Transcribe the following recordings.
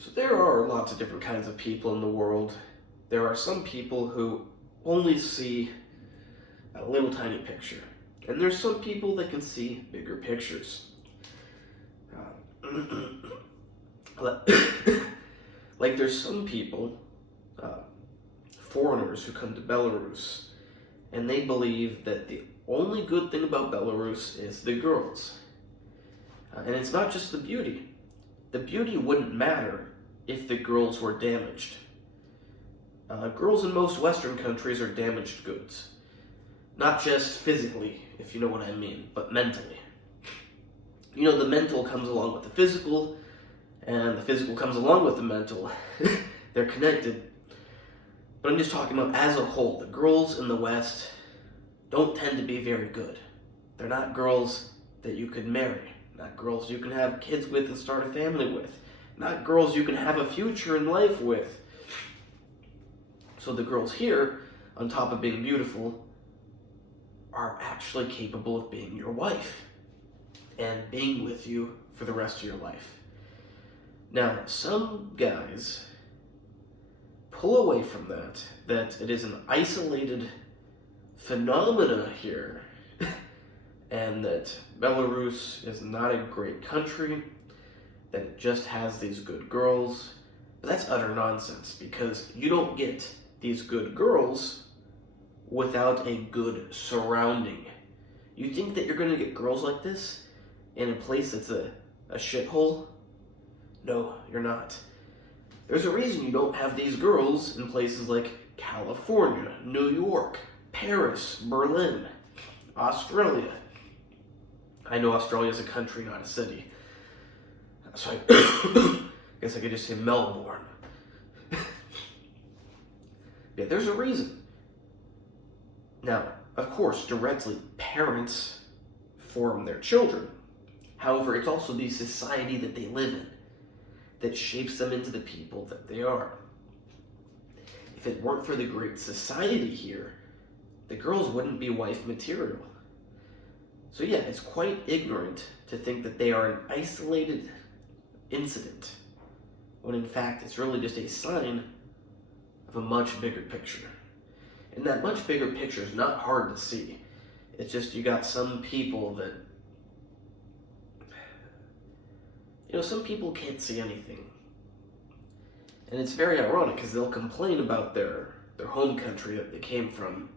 So there are lots of different kinds of people in the world. There are some people who only see a little tiny picture. And there's some people that can see bigger pictures. Like there's some people, foreigners who come to Belarus, and they believe that the only good thing about Belarus is the girls. And it's not just the beauty. The beauty wouldn't matter if the girls were damaged. Girls in most Western countries are damaged goods. Not just physically, if you know what I mean, but mentally. You know, the mental comes along with the physical, and the physical comes along with the mental. They're connected. But I'm just talking about as a whole. The girls in the West don't tend to be very good. They're not girls that you could marry. Not girls you can have kids with and start a family with. Not girls you can have a future in life with. So the girls here, on top of being beautiful, are actually capable of being your wife and being with you for the rest of your life. Now, some guys pull away from that it is an isolated phenomena here, and that Belarus is not a great country, that it just has these good girls. But that's utter nonsense, because you don't get these good girls without a good surrounding. You think that you're going to get girls like this in a place that's a shithole? No, you're not. There's a reason you don't have these girls in places like California, New York, Paris, Berlin, Australia. I know Australia is a country, not a city. So I guess I could just say Melbourne. Yeah, there's a reason. Now, of course, directly, parents form their children. However, it's also the society that they live in that shapes them into the people that they are. If it weren't for the great society here, the girls wouldn't be wife material. So yeah, it's quite ignorant to think that they are an isolated incident, when in fact it's really just a sign of a much bigger picture. And that much bigger picture is not hard to see. It's just you got some people that, some people can't see anything. And it's very ironic, because they'll complain about their home country that they came from,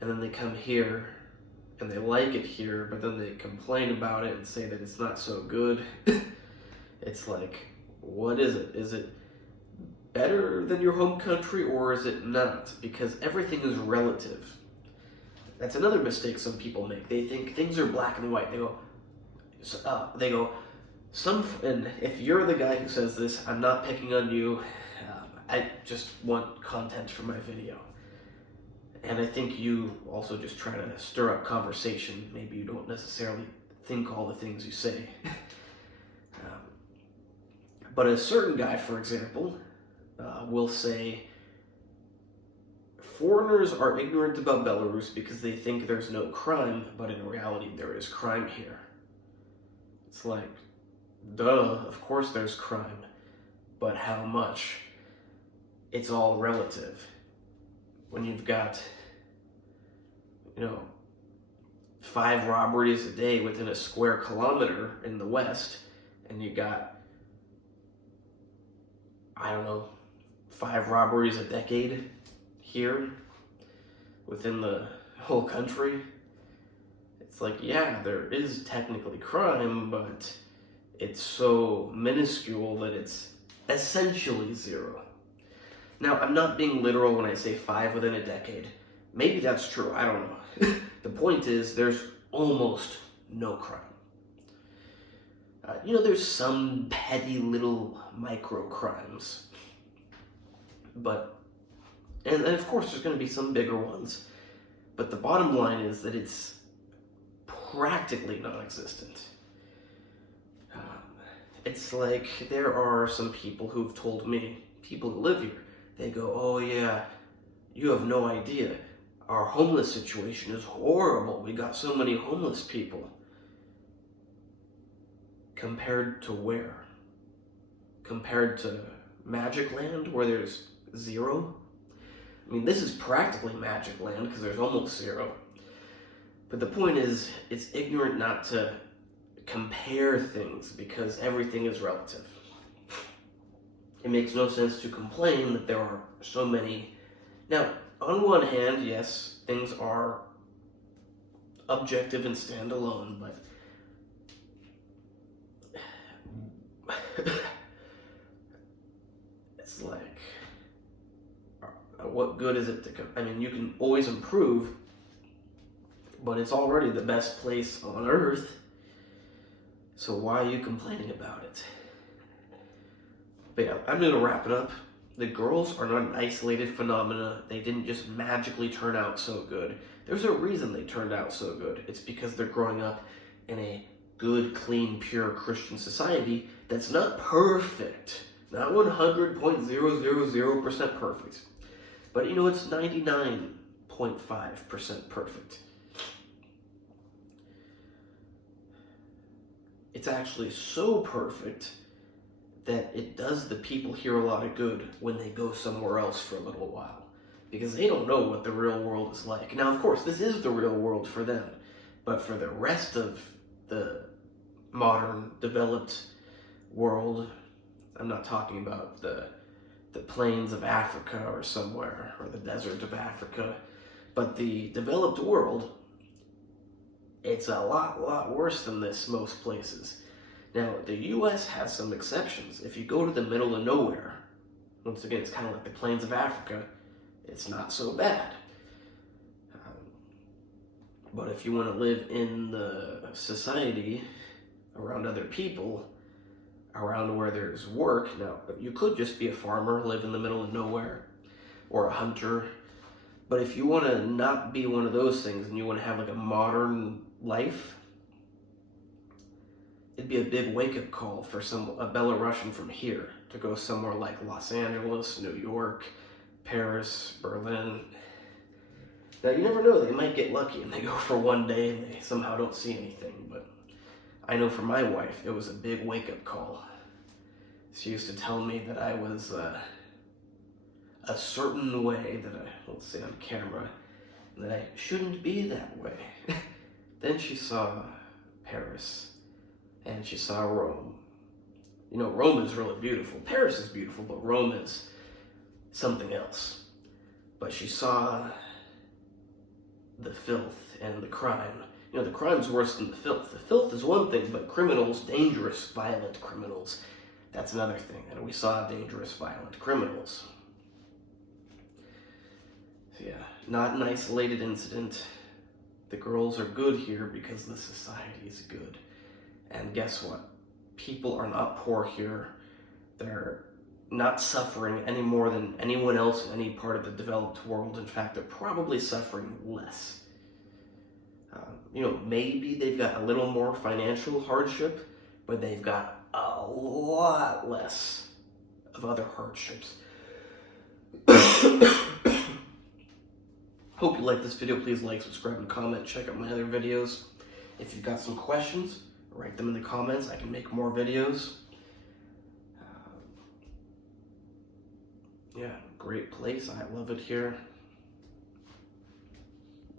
and then they come here and they like it here, but then they complain about it and say that it's not so good. It's like, what is it? Is it better than your home country, or is it not? Because everything is relative. That's another mistake some people make. They think things are black and white. They go, and if you're the guy who says this, I'm not picking on you. I just want content for my video. And I think you also just try to stir up conversation. Maybe you don't necessarily think all the things you say. But a certain guy, for example, will say, foreigners are ignorant about Belarus because they think there's no crime, but in reality there is crime here. It's like, duh, of course there's crime, but how much? It's all relative. When you've got, 5 robberies a day within a square kilometer in the West, and you got, 5 robberies a decade here within the whole country, it's like, yeah, there is technically crime, but it's so minuscule that it's essentially zero. Now, I'm not being literal when I say 5 within a decade. Maybe that's true, I don't know. The point is, there's almost no crime. There's some petty little micro crimes. And of course there's going to be some bigger ones. But the bottom line is that it's practically non-existent. It's like there are some people who've told me, people who live here, they go, oh yeah, you have no idea. Our homeless situation is horrible. We got so many homeless people. Compared to where? compared to Magic Land, where there's 0. I mean, this is practically Magic Land because there's almost 0. But the point is, it's ignorant not to compare things because everything is relative. It makes no sense to complain that there are so many. Now, on one hand, yes, things are objective and stand alone, but it's like, what good is it to, I mean, you can always improve, but it's already the best place on earth, so why are you complaining about it? But yeah, I'm gonna wrap it up. The girls are not an isolated phenomena. They didn't just magically turn out so good. There's a reason they turned out so good. It's because they're growing up in a good, clean, pure Christian society that's not perfect. Not 100.000% perfect. But you know, it's 99.5% perfect. It's actually so perfect that it does the people here a lot of good when they go somewhere else for a little while. Because they don't know what the real world is like. Now, of course, this is the real world for them. But for the rest of the modern, developed world, I'm not talking about the plains of Africa or somewhere, or the desert of Africa, but the developed world, it's a lot worse than this most places. Now, the U.S. has some exceptions. If you go to the middle of nowhere, once again, it's kind of like the plains of Africa, it's not so bad. But if you want to live in the society around other people, around where there's work, now, you could just be a farmer, live in the middle of nowhere, or a hunter. But if you want to not be one of those things and you want to have like a modern life, it'd be a big wake-up call for a Belarusian from here to go somewhere like Los Angeles, New York, Paris, Berlin. Now, you never know, they might get lucky and they go for one day and they somehow don't see anything, but I know for my wife, it was a big wake-up call. She used to tell me that I was a certain way, that I won't say on camera, that I shouldn't be that way. Then she saw Paris, and she saw Rome. You know, Rome is really beautiful. Paris is beautiful, but Rome is something else. But she saw the filth and the crime. You know, the crime's worse than the filth. The filth is one thing, but criminals, dangerous, violent criminals, that's another thing. And we saw dangerous, violent criminals. So yeah, not an isolated incident. The girls are good here because the society is good. And guess what? People are not poor here. They're not suffering any more than anyone else in any part of the developed world. In fact, they're probably suffering less. You know, maybe they've got a little more financial hardship, but they've got a lot less of other hardships. Hope you like this video. Please like, subscribe, and comment. Check out my other videos. If you've got some questions, write them in the comments. I can make more videos. Yeah, great place. I love it here.